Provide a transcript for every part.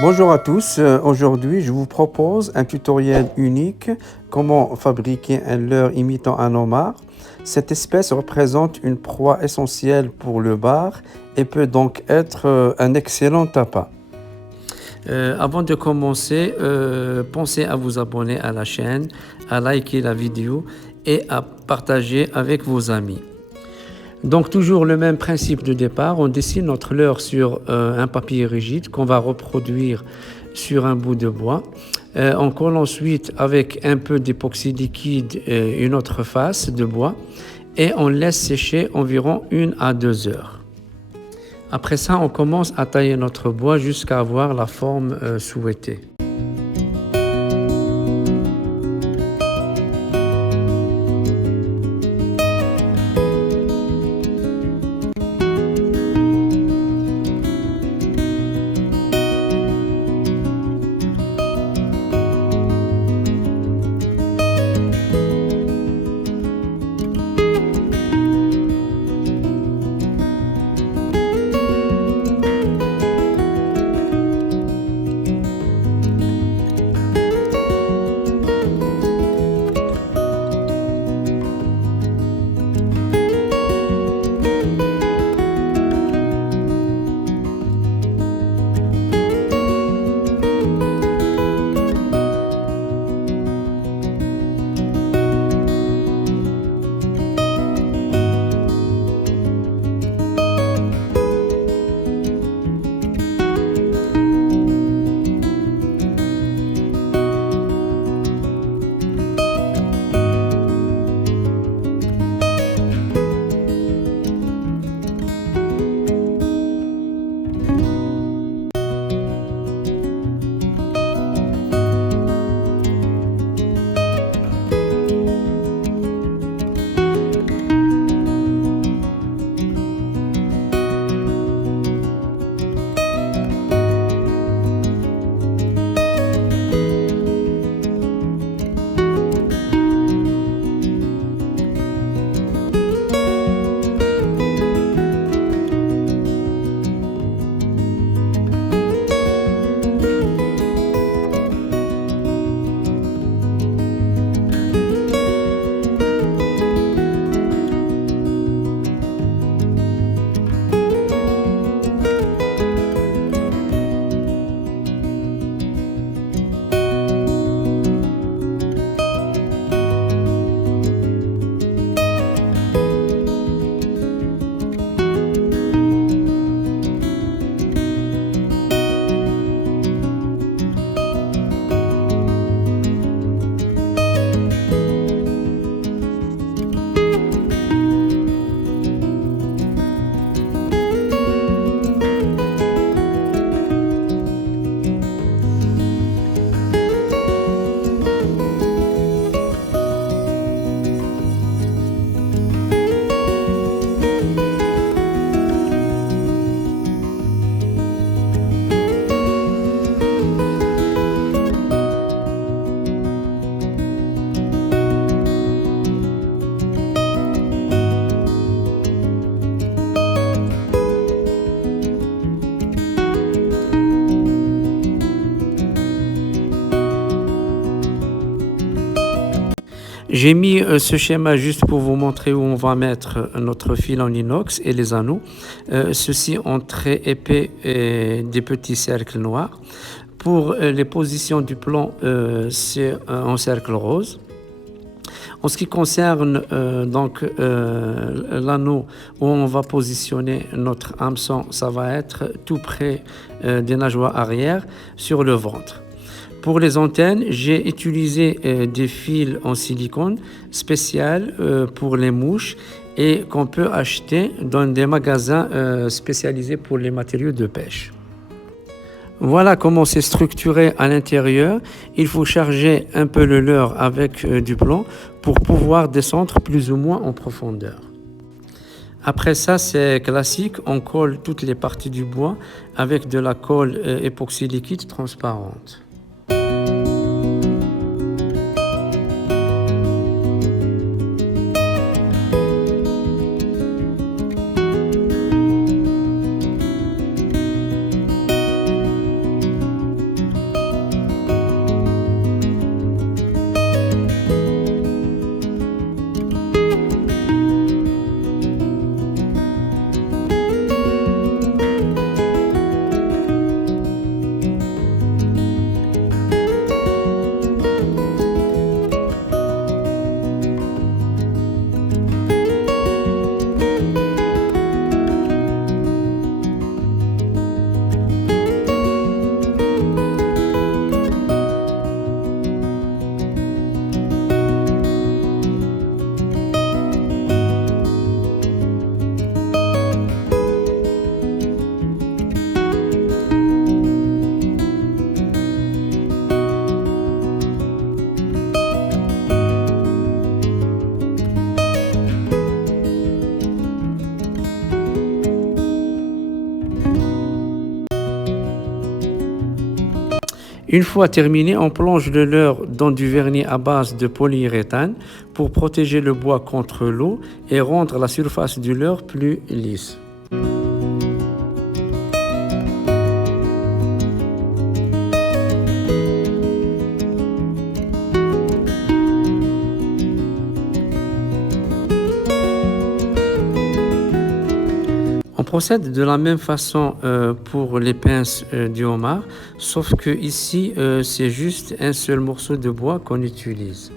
Bonjour à tous, aujourd'hui je vous propose un tutoriel unique comment fabriquer un leurre imitant un homard. Cette espèce représente une proie essentielle pour le bar et peut donc être un excellent appât. Avant de commencer, pensez à vous abonner à la chaîne, à liker la vidéo et à partager avec vos amis. Donc toujours le même principe de départ, on dessine notre leurre sur un papier rigide qu'on va reproduire sur un bout de bois. On colle ensuite avec un peu d'époxy liquide une autre face de bois et on laisse sécher environ 1 à 2 heures. Après ça, on commence à tailler notre bois jusqu'à avoir la forme souhaitée. J'ai mis ce schéma juste pour vous montrer où on va mettre notre fil en inox et les anneaux. Ceci en trait épais et des petits cercles noirs. Pour les positions du plan, c'est en cercle rose. En ce qui concerne l'anneau où on va positionner notre hameçon, ça va être tout près des nageoires arrière sur le ventre. Pour les antennes, j'ai utilisé des fils en silicone spécial pour les mouches et qu'on peut acheter dans des magasins spécialisés pour les matériaux de pêche. Voilà comment c'est structuré à l'intérieur. Il faut charger un peu le leurre avec du plomb pour pouvoir descendre plus ou moins en profondeur. Après ça, c'est classique, on colle toutes les parties du bois avec de la colle époxy liquide transparente. Une fois terminé, on plonge le leurre dans du vernis à base de polyuréthane pour protéger le bois contre l'eau et rendre la surface du leurre plus lisse. On procède de la même façon pour les pinces du homard, sauf que ici c'est juste un seul morceau de bois qu'on utilise.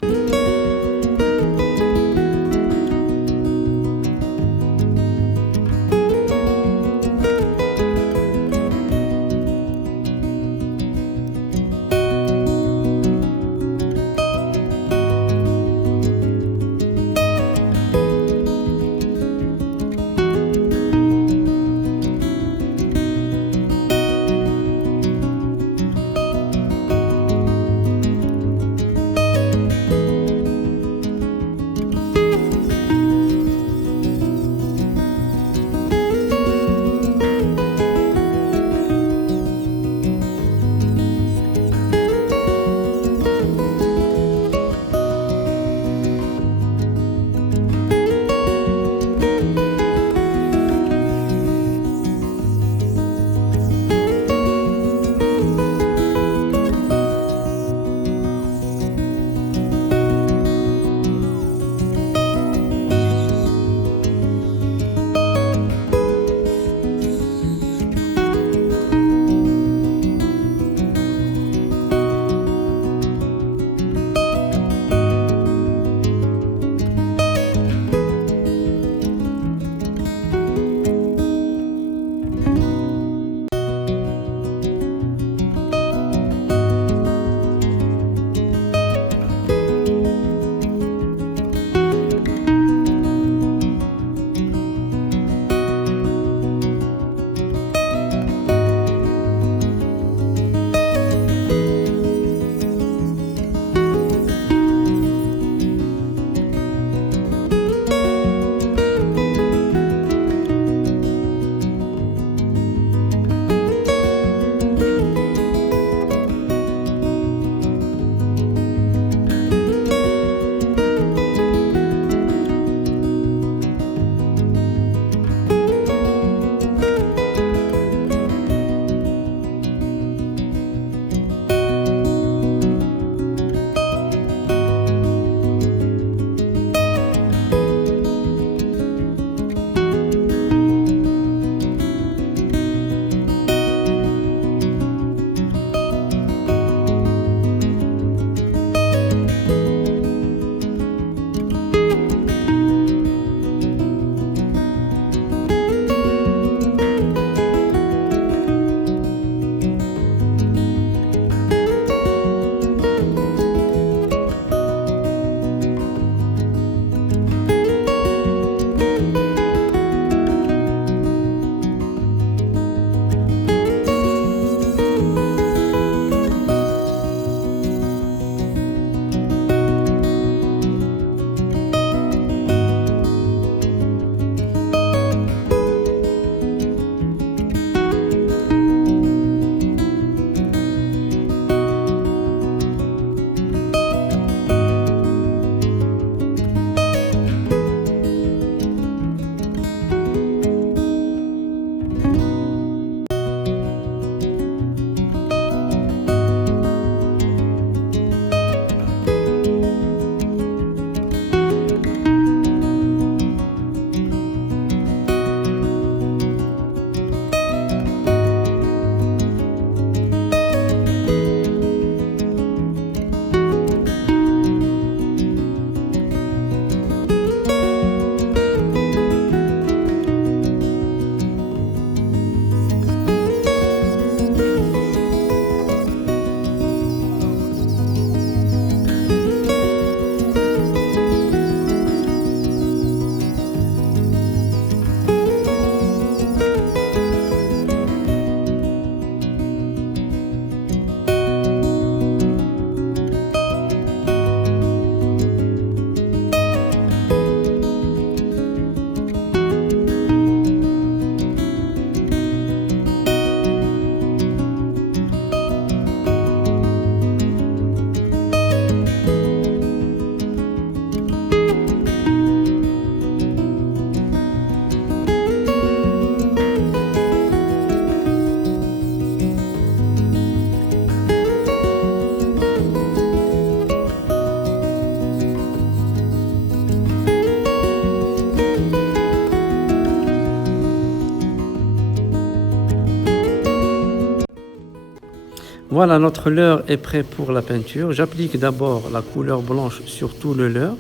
Voilà, notre leurre est prêt pour la peinture. J'applique d'abord la couleur blanche sur tout le leurre,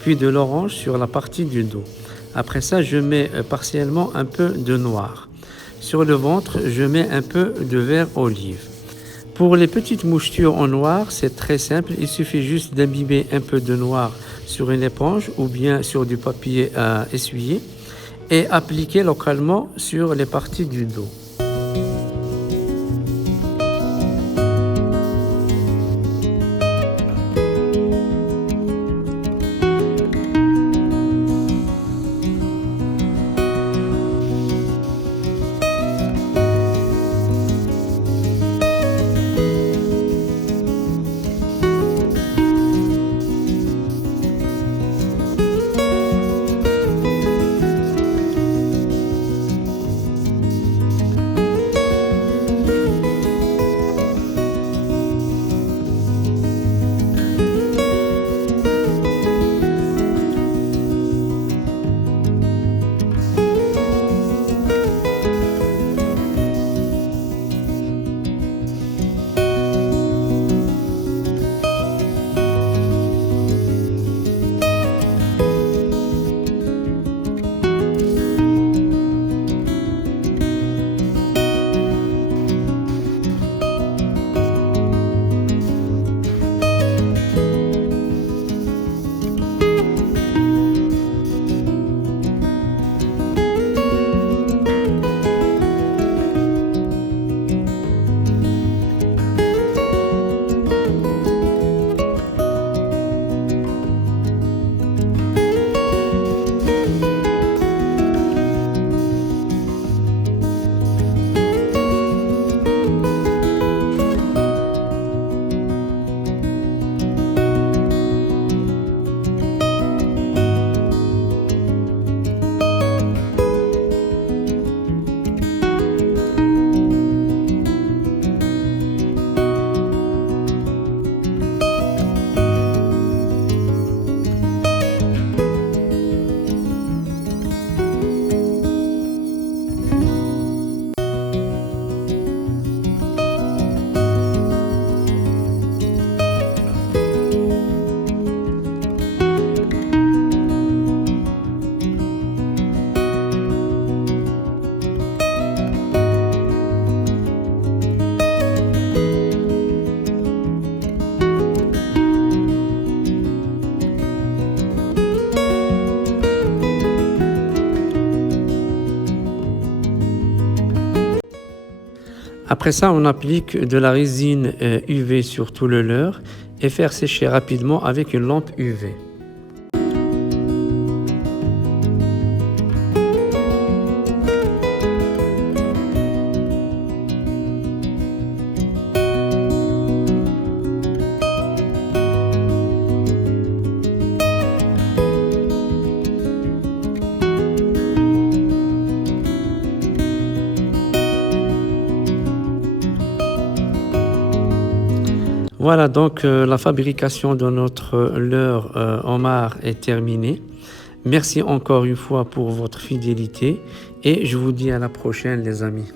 puis de l'orange sur la partie du dos. Après ça, je mets partiellement un peu de noir. Sur le ventre, je mets un peu de vert olive. Pour les petites mouchetures en noir, c'est très simple. Il suffit juste d'imbiber un peu de noir sur une éponge ou bien sur du papier à essuyer et appliquer localement sur les parties du dos. Après ça, on applique de la résine UV sur tout le leurre et faire sécher rapidement avec une lampe UV. Voilà, donc la fabrication de notre leurre homard est terminée. Merci encore une fois pour votre fidélité et je vous dis à la prochaine les amis.